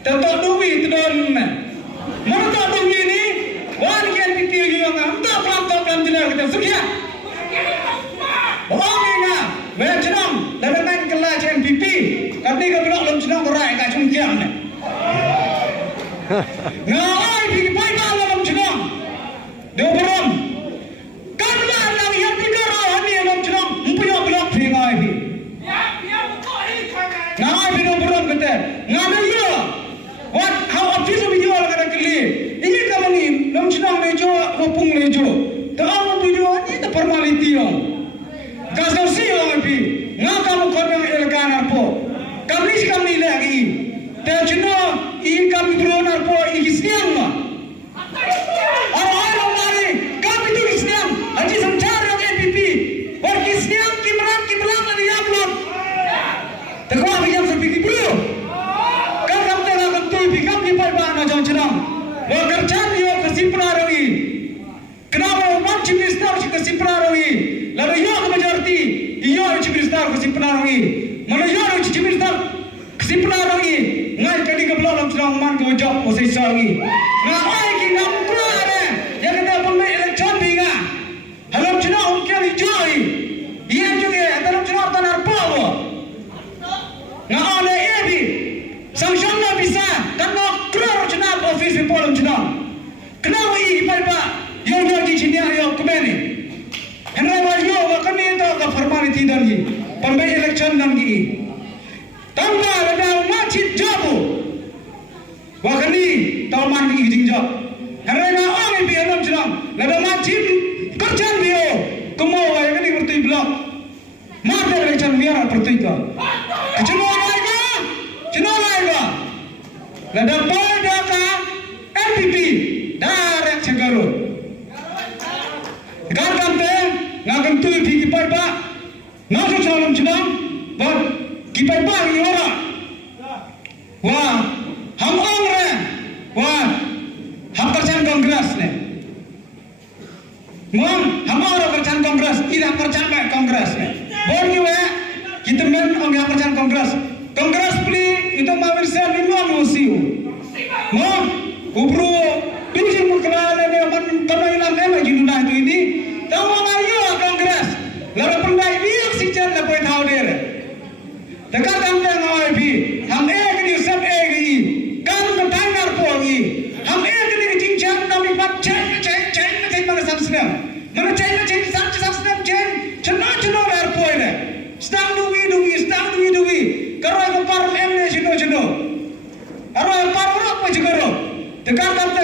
Tentu duit don. Mana tak duit ni? Wan kian pikir yang tak pelan jelas kita sekian. Orang ni na, banyak jenam. Dalam main kelas NPP, kami ke blok dalam jenam berai kat cungkiang ni. Ngai pergi paitang dalam jenam. Dia beram. Karena nang yang pikir orang ni dalam jenam, punya blok pergi ngai pergi. Ngai pergi beram kata, ngai dia. What? How office video lah kata kali. Ini kamu ni, dalam jenam lejo, hopung lejo. Dalam video ni tak formality yang. Kasar sih orang pergi. Ngai kamu kau yang elegan apa? Kami lagi. Terjeno ini kami beronar po ini Islam mah. Orang mari kami tu Islam. Haji sementara yang NPP. Orang Islam kimeran kimelang ada yang belum. Terkau apa yang sepikir bro? Kan kamu tengah kentui pikam di perban macam cenang. Orang kerja dia kesimpulan lagi. Kenapa orang cipta kesimpulan lagi? Lalu ia ke majoriti, ia cipta kesimpulan lagi. Mana ia cipta kesimpulan lagi. Ngai kali ke belakang sedang man ke wajah posisi lagi. Ngai kita mukul ada. Yang kita pemilih election binga. Halam cina umkian hijau. Ia juga dalam cina tanah power. Ngai ada ini. Sanksinya bisa. Dan nak keluar cina office di polam cina. Kenapa ini pak? Yang di sini yang kemana? Henry Wajyo akan ni tahu ke formality dan ni. Pemilih election dan ni. Tambah ada macam jabu. Wakani tahu mana ini jingjak. Kerana orang ini biarlah jenam. Ada macam kerjaan dia. Kemau yang ini bertui blok. Mana kerjaan biar bertui kah? Cuma lagi. Ada pada kah NPP darah cekaru. Kan te ngakan tu pergi pada. Nasi salam jenam. But kipai bagi orang. Wah, ham orang. Wah, ham kerjaan kongres ni. Mohon, ham orang kerjaan kongres. Tidak kerjaan kongres ni. Boleh juga kita men orang kerjaan kongres. Kongres beli itu mawirsan ini manusia. Mohon, ubro tujuh muklah ni aman kalau hilang memang jidulah itu ini. Tahu orang ayo kongres. Lalu pendai dia sijan lepas tahu dia. Dekat kami ngawal bi, ham ni sab ni, kan bertanya pogi, ham ni cincang kami cai mana samsem, mana cai samsem cina ler poy le, sedang duwi, kalau aku parum ni cino, kalau aku parum apa juga ro, dekat kami